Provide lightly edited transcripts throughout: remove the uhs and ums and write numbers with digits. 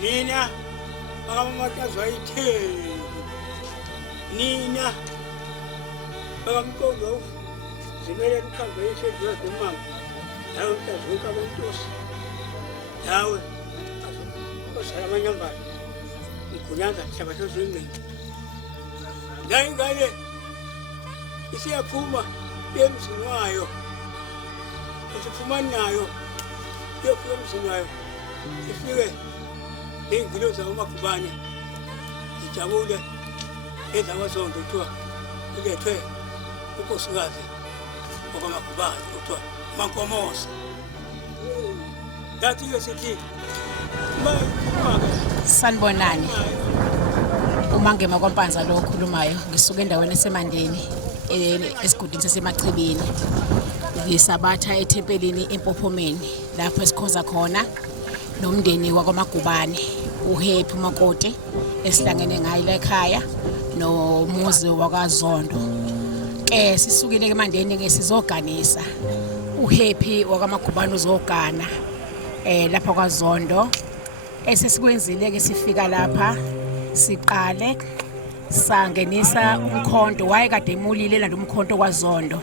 Nina, Nina, Bagamko, Zimelia Convention, the monk, down the Zukamantos, down, Salamanga, Kunanga, Sabato Ziming. Nine Gade, is here Puma, James Nayo, it's a Pumanayo, your films in Nayo, if you Ingilos of Makubani, the Jamuda, it was on the tour, to get train, Ukosgazi, Okamakuba, Makomos. That is a key. Sanibonani. Umange makwampanza lo okhulumayo ngisuka endaweni esemandeni esigudini sasemachibini. Ngisabatha ethempelini eMpophomeni lapho esikhoza khona nomndeni wakwaMagubane uHappy Makoti esihlangene ngayi la ekhaya nomuzi wakwaZondo. Ke sisukile emandeni ke sizoganisa. uHappy wakwaMagubane uzogana lapha kwaZondo. Esesikwenzile ke sifika lapha siqale sangenisa umkhonto wayekade emulile la umkhonto kwaZondo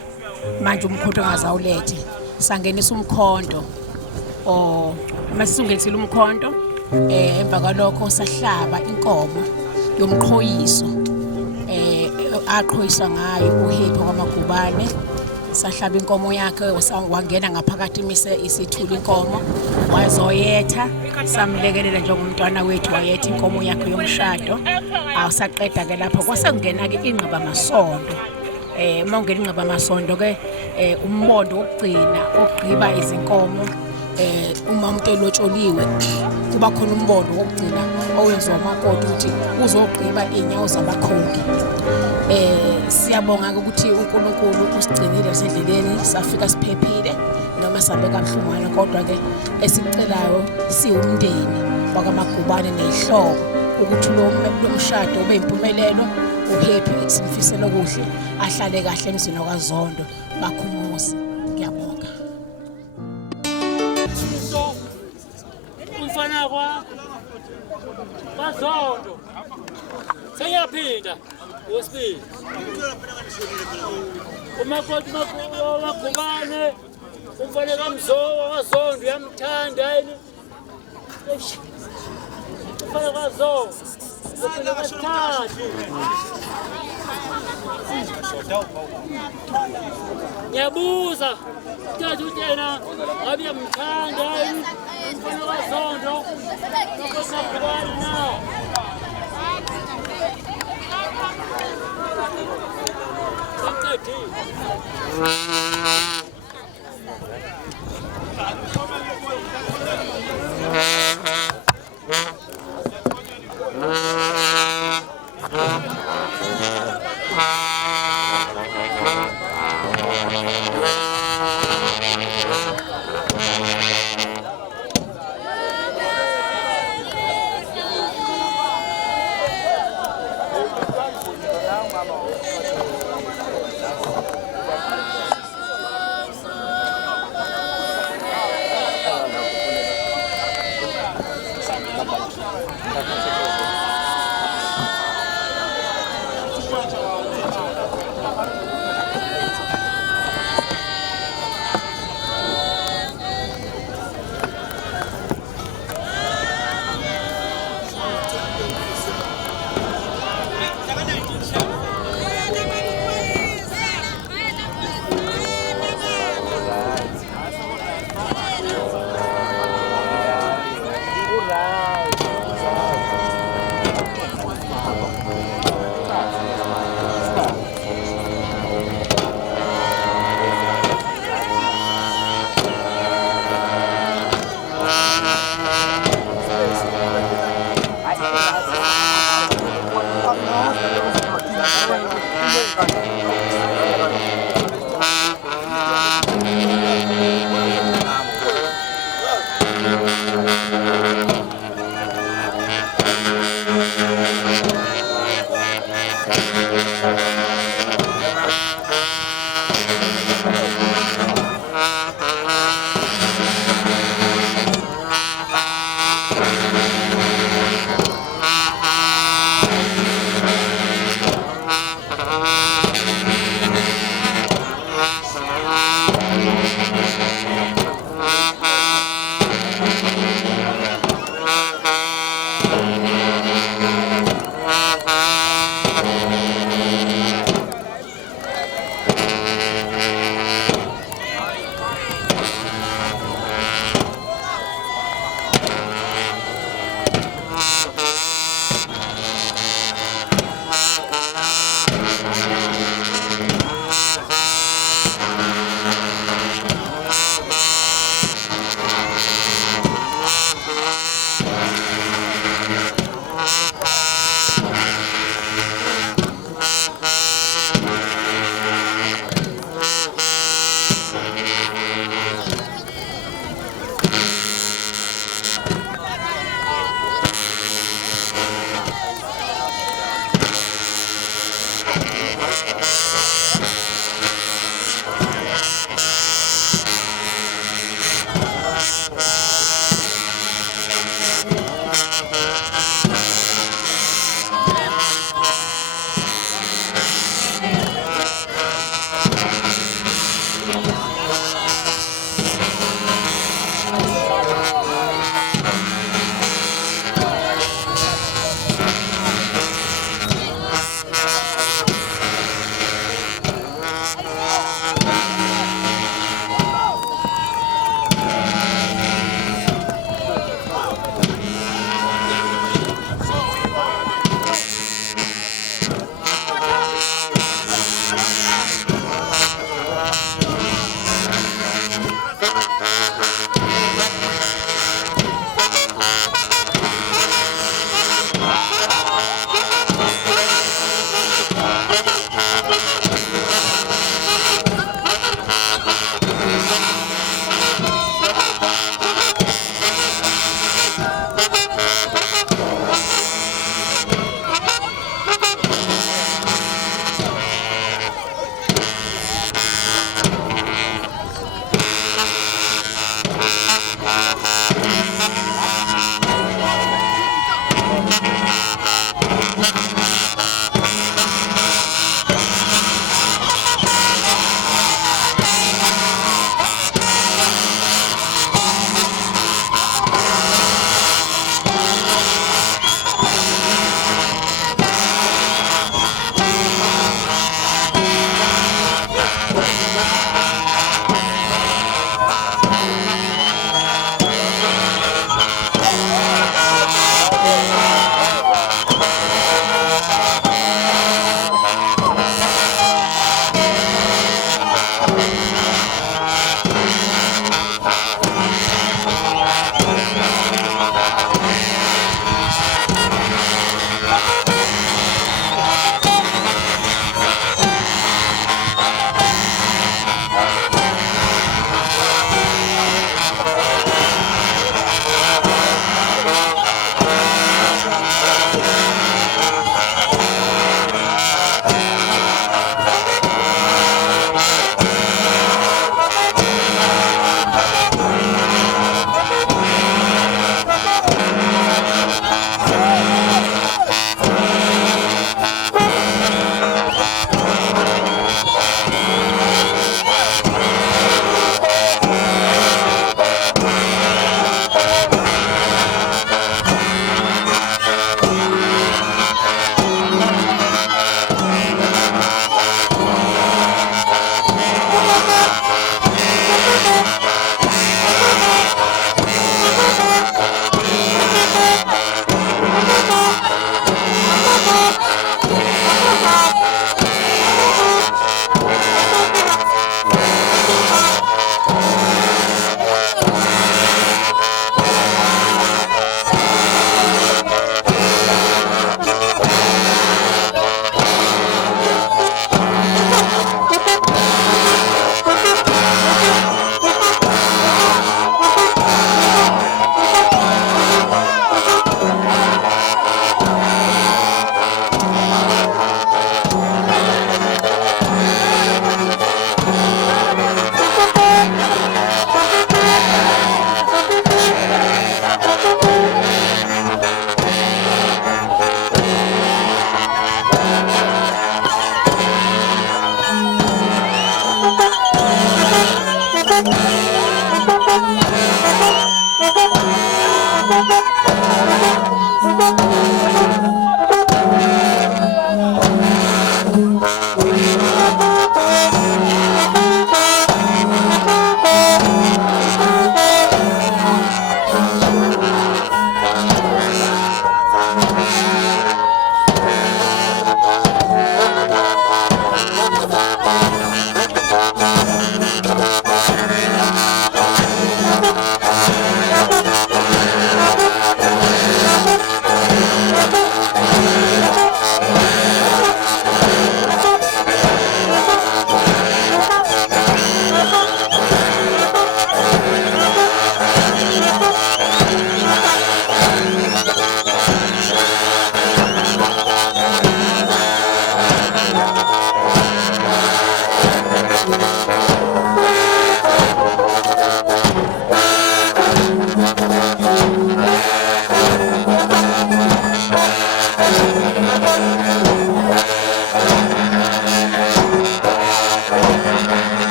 manje umkhonto ngazawulethe sangenisa umkhonto masisungenisile umkhonto emva kwalokho sahlaba inkomo yomqhoyiso aqhoyiswa ngayo uHappy kwaMagubane sahlaba inkomo yakhe wangena ngaphakathi imise isithula inkomo wazoyetha samlekelela njengomntwana wethu wayetha inkomo yakhe yomshado awusaqeda ke lapho kwasengena ke inqaba masondo mawungena inqaba masondo ke umbondo wokugcina ogqiba izinkomo uma umuntu elotsholiwe kuba khona umbondo wokugcina owenziwa umakoti ukuthi uzogqiba inyawo zabakhongi. Siyabonga ukuthi uNkulunkulu usigcinile endleleni safika siphephile noma sabe kabuhlungwana kodwa ke esicelayo siwumndeni wakwaMagubane nehloko ukuthi lo mshado ube impumelelo uHappy simfisela kuhle ahlale kahle emzini wakwaZondo bakhumuzi. Ngiyabonga. Umfana kwaZondo seyaphinda wesibili umakoti Magubane umfana kwaZondo yamthanda yini umfana kwaZondo umfana kwesithathu ngiyabuza uthatha ukuthi yena ngabe yamthanda yini umfana kwaZondo Magubane na